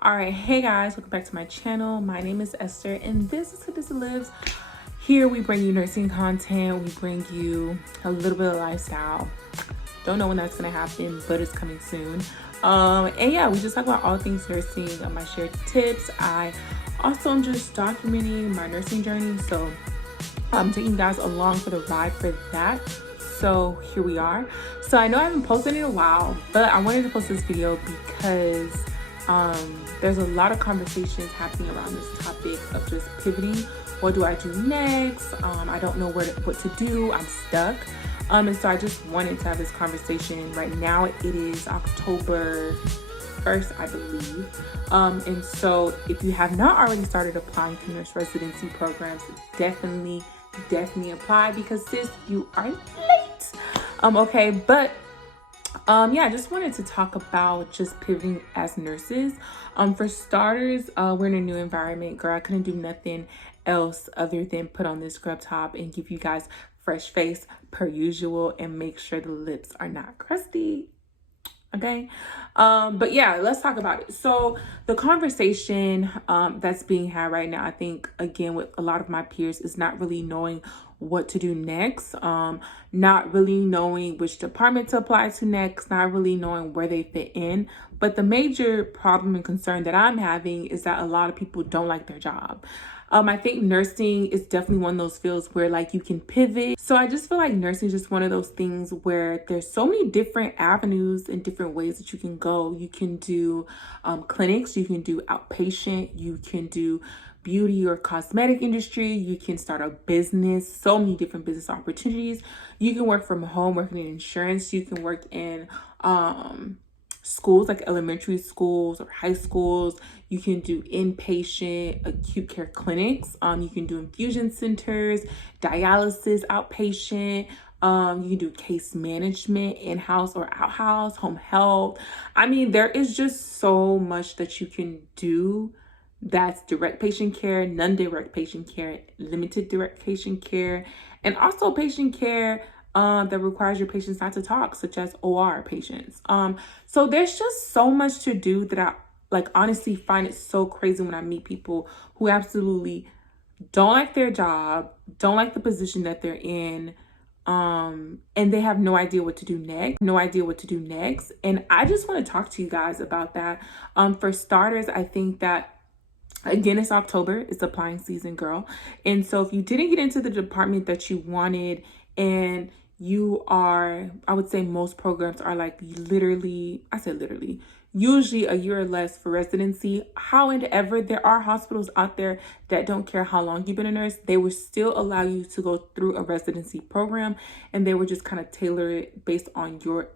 All right, hey guys, welcome back to my channel. My name is Esther and this is Kadissa Lives. Here we bring you nursing content, we bring you a little bit of lifestyle. Don't know when that's gonna happen, but it's coming soon. And yeah, we just talk about all things nursing. I share tips. I also am just documenting my nursing journey, so I'm taking you guys along for the ride for that. So here we are. So I know I haven't posted in a while, but I wanted to post this video because there's a lot of conversations happening around this topic of just pivoting. What do I do next? I don't know what to do. I'm stuck. And so I just wanted to have this conversation. Right now it is October 1st, I believe. And so if you have not already started applying to nurse residency programs, definitely apply because sis, you are late. Okay, but yeah, I just wanted to talk about just pivoting as nurses. For starters, we're in a new environment. Girl, I couldn't do nothing else other than put on this scrub top and give you guys fresh face per usual and make sure the lips are not crusty. Okay, but yeah, let's talk about it. So the conversation that's being had right now, I think again with a lot of my peers, is not really knowing what to do next, not really knowing which department to apply to next, not really knowing where they fit in. But the major problem and concern that I'm having is that a lot of people don't like their job. I think nursing is definitely one of those fields where like you can pivot. So I just feel like nursing is just one of those things where there's so many different avenues and different ways that you can go. You can do clinics, you can do outpatient, you can do beauty or cosmetic industry, you can start a business, so many different business opportunities. You can work from home, working in insurance, you can work in schools like elementary schools or high schools. You can do inpatient acute care clinics. You can do infusion centers, dialysis outpatient. You can do case management in-house or out-house, home health. I mean, there is just so much that you can do. That's direct patient care, non-direct patient care, limited direct patient care, and also patient care that requires your patients not to talk, such as OR patients. So there's just so much to do that I like honestly find it so crazy when I meet people who absolutely don't like their job, don't like the position that they're in, and they have no idea what to do next. And I just want to talk to you guys about that. For starters, I think that again, it's October, it's applying season, girl. And so if you didn't get into the department that you wanted and you are, I would say most programs are like literally, I said literally, usually a year or less for residency. However, there are hospitals out there that don't care how long you've been a nurse. They will still allow you to go through a residency program and they will just kind of tailor it based on your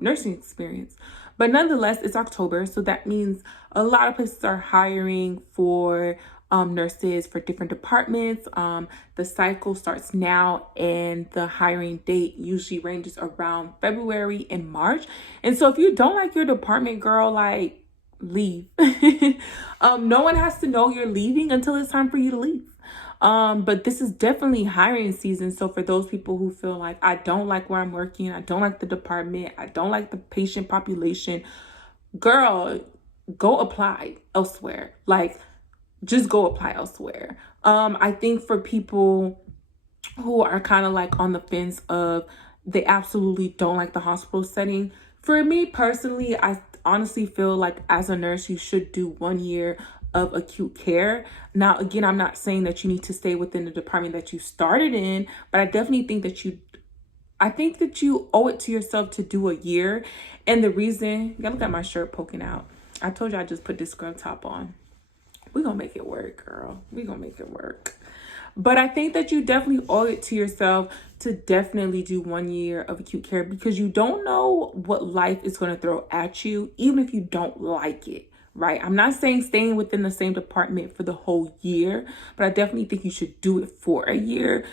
nursing experience. But nonetheless, it's October, so that means a lot of places are hiring for nurses for different departments. The cycle starts now and the hiring date usually ranges around February and March. And so if you don't like your department, girl, like leave. No one has to know you're leaving until it's time for you to leave. But this is definitely hiring season. So for those people who feel like I don't like where I'm working, I don't like the department, I don't like the patient population, girl, go apply elsewhere. Like just go apply elsewhere. I think for people who are kind of like on the fence of they absolutely don't like the hospital setting, for me personally, I honestly feel like as a nurse, you should do 1 year of acute care. Now, again, I'm not saying that you need to stay within the department that you started in, but I definitely think that you owe it to yourself to do a year. And the reason, y'all look at my shirt poking out. I told you I just put this scrub top on. We're gonna make it work, girl. We're gonna make it work. But I think that you definitely owe it to yourself to definitely do 1 year of acute care because you don't know what life is going to throw at you, even if you don't like it, right? I'm not saying staying within the same department for the whole year, but I definitely think you should do it for a year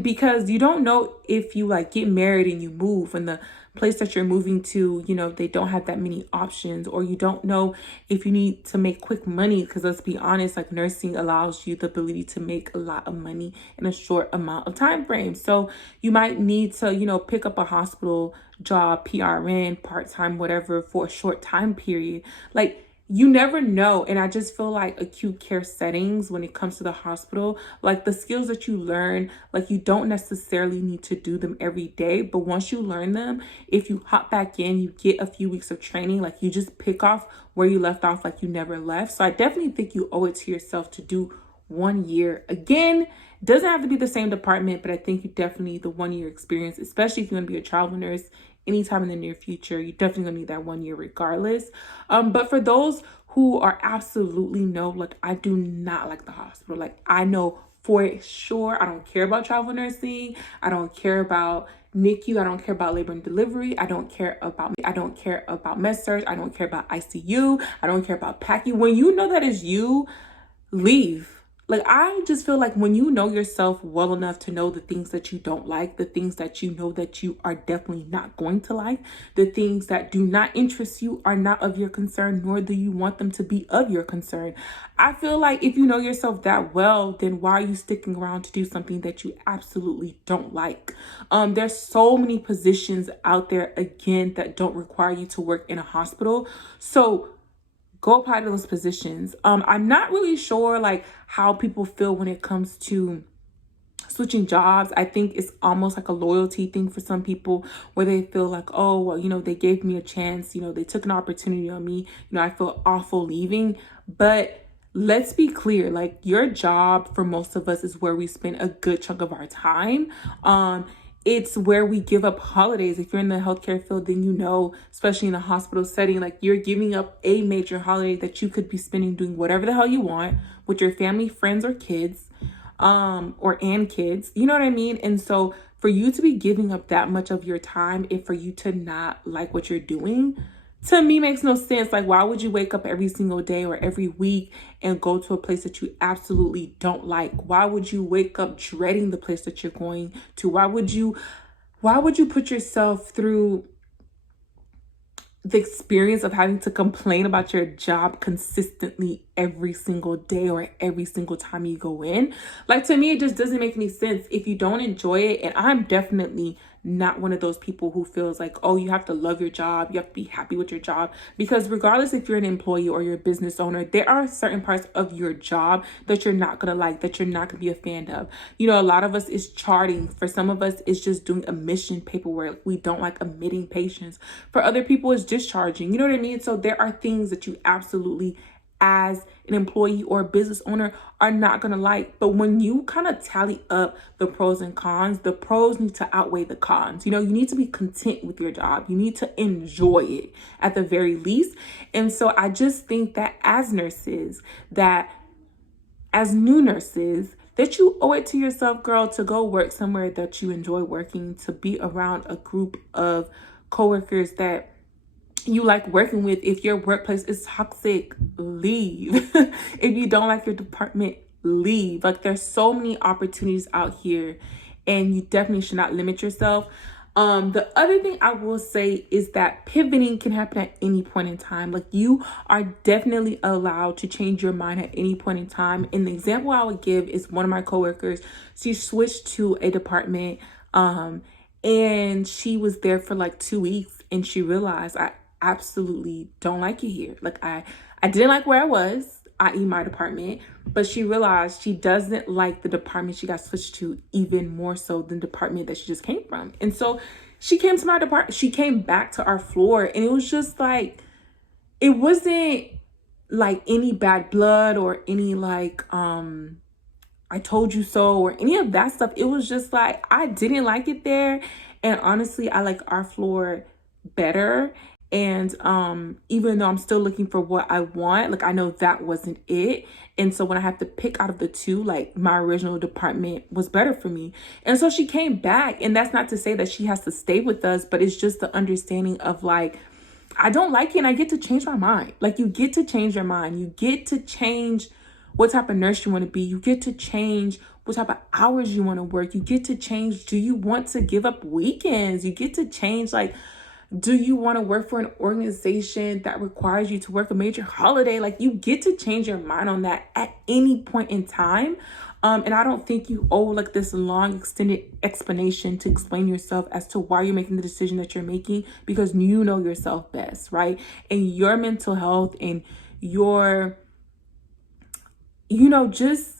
because you don't know if you like get married and you move and the place that you're moving to, you know, they don't have that many options, or you don't know if you need to make quick money because let's be honest, like nursing allows you the ability to make a lot of money in a short amount of time frame. So you might need to, you know, pick up a hospital job, PRN, part-time, whatever, for a short time period. Like you never know. And I just feel like acute care settings, when it comes to the hospital, like the skills that you learn, like you don't necessarily need to do them every day. But once you learn them, if you hop back in, you get a few weeks of training, like you just pick off where you left off, like you never left. So I definitely think you owe it to yourself to do 1 year. Again, doesn't have to be the same department, but I think you definitely need the 1 year experience, especially if you're going to be a travel nurse anytime in the near future. You're definitely going to need that 1 year regardless. But for those who are absolutely no, like I do not like the hospital. Like I know for sure I don't care about travel nursing. I don't care about NICU. I don't care about labor and delivery. I don't care about med surg. I don't care about ICU. I don't care about PACU. When you know that is you, leave. Like, I just feel like when you know yourself well enough to know the things that you don't like, the things that you know that you are definitely not going to like, the things that do not interest you are not of your concern, nor do you want them to be of your concern. I feel like if you know yourself that well, then why are you sticking around to do something that you absolutely don't like? There's so many positions out there, again, that don't require you to work in a hospital. So go apply to those positions. I'm not really sure like how people feel when it comes to switching jobs. I think it's almost like a loyalty thing for some people, where they feel like, oh, well, they gave me a chance, they took an opportunity on me, I feel awful leaving. But let's be clear, like your job for most of us is where we spend a good chunk of our time. It's where we give up holidays. If you're in the healthcare field, then especially in a hospital setting, like you're giving up a major holiday that you could be spending doing whatever the hell you want with your family, friends, or kids, and kids. You know what I mean? And so for you to be giving up that much of your time and for you to not like what you're doing, to me makes no sense. Like, why would you wake up every single day or every week and go to a place that you absolutely don't like? Why would you wake up dreading the place that you're going to? Why would you put yourself through the experience of having to complain about your job consistently every single day or every single time you go in? Like, to me, it just doesn't make any sense if you don't enjoy it. And I'm definitely not one of those people who feels like, oh, you have to love your job, you have to be happy with your job. Because regardless if you're an employee or you're a business owner, there are certain parts of your job that you're not gonna like, that you're not gonna be a fan of. A lot of us is charting. For some of us, it's just doing admission paperwork. We don't like admitting patients. For other people, it's discharging. You know what I mean? So there are things that you absolutely, as an employee or a business owner, are not going to like. But when you kind of tally up the pros and cons, the pros need to outweigh the cons. You need to be content with your job. You need to enjoy it at the very least. And so I just think that as nurses, that as new nurses, that you owe it to yourself, girl, to go work somewhere that you enjoy working, to be around a group of coworkers that you like working with. If your workplace is toxic, leave. If you don't like your department, leave. Like, there's so many opportunities out here, and you definitely should not limit yourself. The other thing I will say is that pivoting can happen at any point in time. Like, you are definitely allowed to change your mind at any point in time. And the example I would give is one of my coworkers. She switched to a department, and she was there for like 2 weeks, and she realized, I absolutely don't like it here. Like, I didn't like where I was, i.e. my department, but she realized she doesn't like the department she got switched to even more so than the department that she just came from. And so she came to my department, she came back to our floor, and it was just like, it wasn't like any bad blood or any like, I told you so or any of that stuff. It was just like, I didn't like it there. And honestly, I like our floor better. And even though I'm still looking for what I want, like, I know that wasn't it. And so when I have to pick out of the two, like, my original department was better for me. And so she came back, and that's not to say that she has to stay with us, but it's just the understanding of like, I don't like it and I get to change my mind. Like, you get to change your mind. You get to change what type of nurse you want to be. You get to change what type of hours you want to work. You get to change, do you want to give up weekends? You get to change, like, do you want to work for an organization that requires you to work a major holiday? Like, you get to change your mind on that at any point in time. And I don't think you owe like this long extended explanation to explain yourself as to why you're making the decision that you're making, because you know yourself best, right? And your mental health and your, just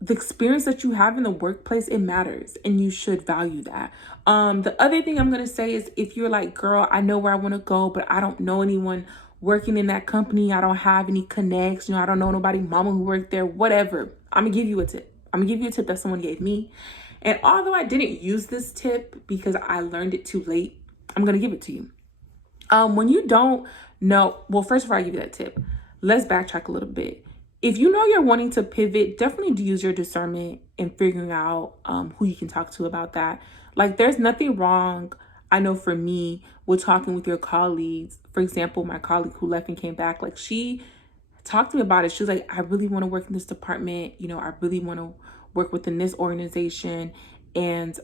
the experience that you have in the workplace, it matters, and you should value that. The other thing I'm going to say is, if you're like, girl, I know where I want to go, but I don't know anyone working in that company. I don't have any connects. I don't know nobody, mama who worked there, whatever. I'm going to give you a tip. I'm going to give you a tip that someone gave me. And although I didn't use this tip because I learned it too late, I'm going to give it to you. When you don't know, well, first of all, I give you that tip. Let's backtrack a little bit. If you know you're wanting to pivot, definitely use your discernment in figuring out who you can talk to about that. Like, there's nothing wrong, I know for me, with talking with your colleagues. For example, my colleague who left and came back, like, she talked to me about it. She was like, I really want to work in this department. I really want to work within this organization. And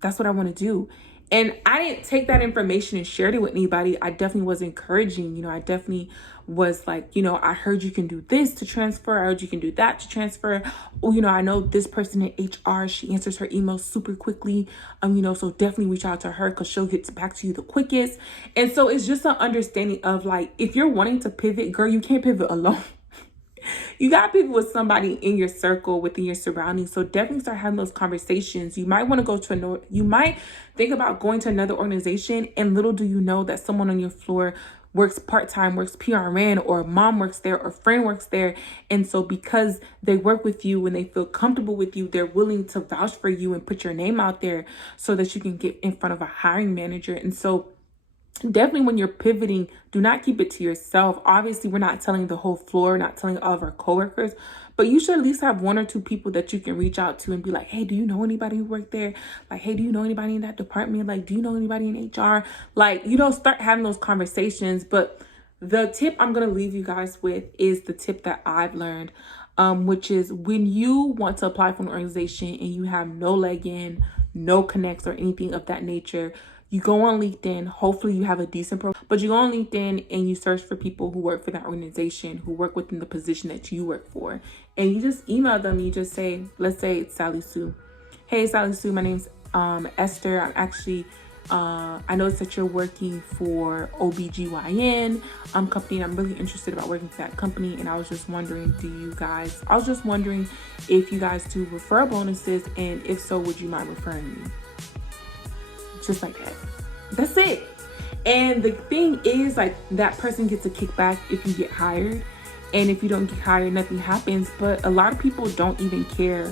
that's what I want to do. And I didn't take that information and shared it with anybody. I definitely was encouraging. I definitely was like, I heard you can do this to transfer. I heard you can do that to transfer. Oh, I know this person in HR, she answers her emails super quickly. So definitely reach out to her because she'll get back to you the quickest. And so it's just an understanding of, like, if you're wanting to pivot, girl, you can't pivot alone. You got people with somebody in your circle, within your surroundings. So definitely start having those conversations. You might want to go to you might think about going to another organization, and little do you know that someone on your floor works part-time, works PRN, or mom works there, or friend works there. And so because they work with you and they feel comfortable with you, they're willing to vouch for you and put your name out there so that you can get in front of a hiring manager. And so definitely, when you're pivoting, do not keep it to yourself. Obviously, we're not telling the whole floor, not telling all of our coworkers, but you should at least have one or two people that you can reach out to and be like, hey, do you know anybody who worked there? Like, hey, do you know anybody in that department? Like, do you know anybody in HR? Like, start having those conversations. But the tip I'm going to leave you guys with is the tip that I've learned, which is, when you want to apply for an organization and you have no leg in, no connects or anything of that nature, you go on LinkedIn. Hopefully you have a decent profile, but you go on LinkedIn and you search for people who work for that organization, who work within the position that you work for. And you just email them. You just say, let's say it's Sally Sue. Hey, Sally Sue, my name's Esther. I'm actually, I noticed that you're working for OBGYN company, and I'm really interested about working for that company. And I was just wondering, I was just wondering if you guys do referral bonuses, and if so, would you mind referring me? Just like that. That's it. And the thing is, like, that person gets a kickback if you get hired. And if you don't get hired, nothing happens. But a lot of people don't even care.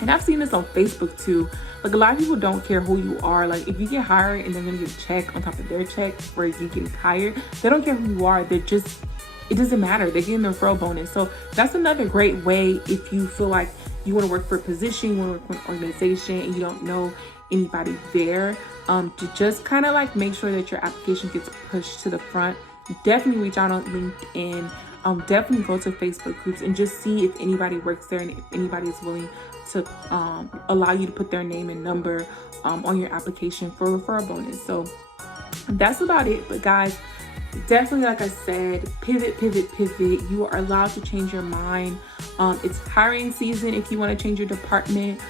And I've seen this on Facebook too. Like, a lot of people don't care who you are. Like, if you get hired and they're going to get a check on top of their check for you getting hired, they don't care who you are. They're just, it doesn't matter. They're getting their referral bonus. So that's another great way, if you feel like you want to work for a position, you want to work for an organization, and you don't know anybody there, to just kind of like make sure that your application gets pushed to the front. Definitely reach out on LinkedIn. Definitely go to Facebook groups and just see if anybody works there and if anybody is willing to allow you to put their name and number on your application for a referral bonus. So that's about it. But guys, definitely, like I said, pivot. You are allowed to change your mind. It's hiring season. If you want to change your department,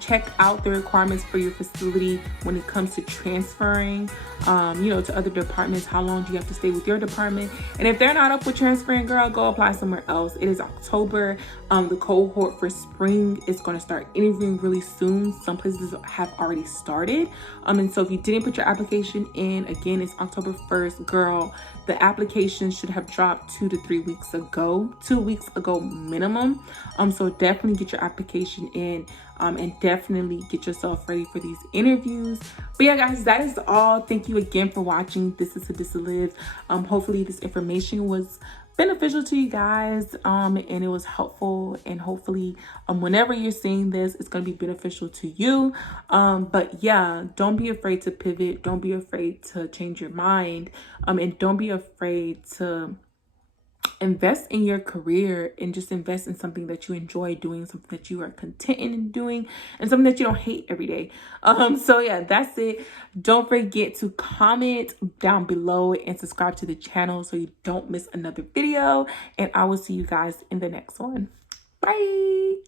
check out the requirements for your facility when it comes to transferring, to other departments. How long do you have to stay with your department? And if they're not up with transferring, girl, go apply somewhere else. It is October. The cohort for spring is going to start interviewing really soon. Some places have already started. And so if you didn't put your application in, again, it's October 1st, girl. The application should have dropped 2 to 3 weeks ago, 2 weeks ago minimum. So definitely get your application in, and definitely get yourself ready for these interviews. But yeah, guys, that is all. Thank you again for watching. This is Hadissa Lives. Hopefully this information was beneficial to you guys, and it was helpful, and hopefully whenever you're seeing this, it's going to be beneficial to you. But yeah, don't be afraid to pivot. Don't be afraid to change your mind, and don't be afraid to invest in your career, and just invest in something that you enjoy doing, something that you are content in doing, and something that you don't hate every day. So yeah, that's it. Don't forget to comment down below and subscribe to the channel so you don't miss another video, and I will see you guys in the next one. Bye.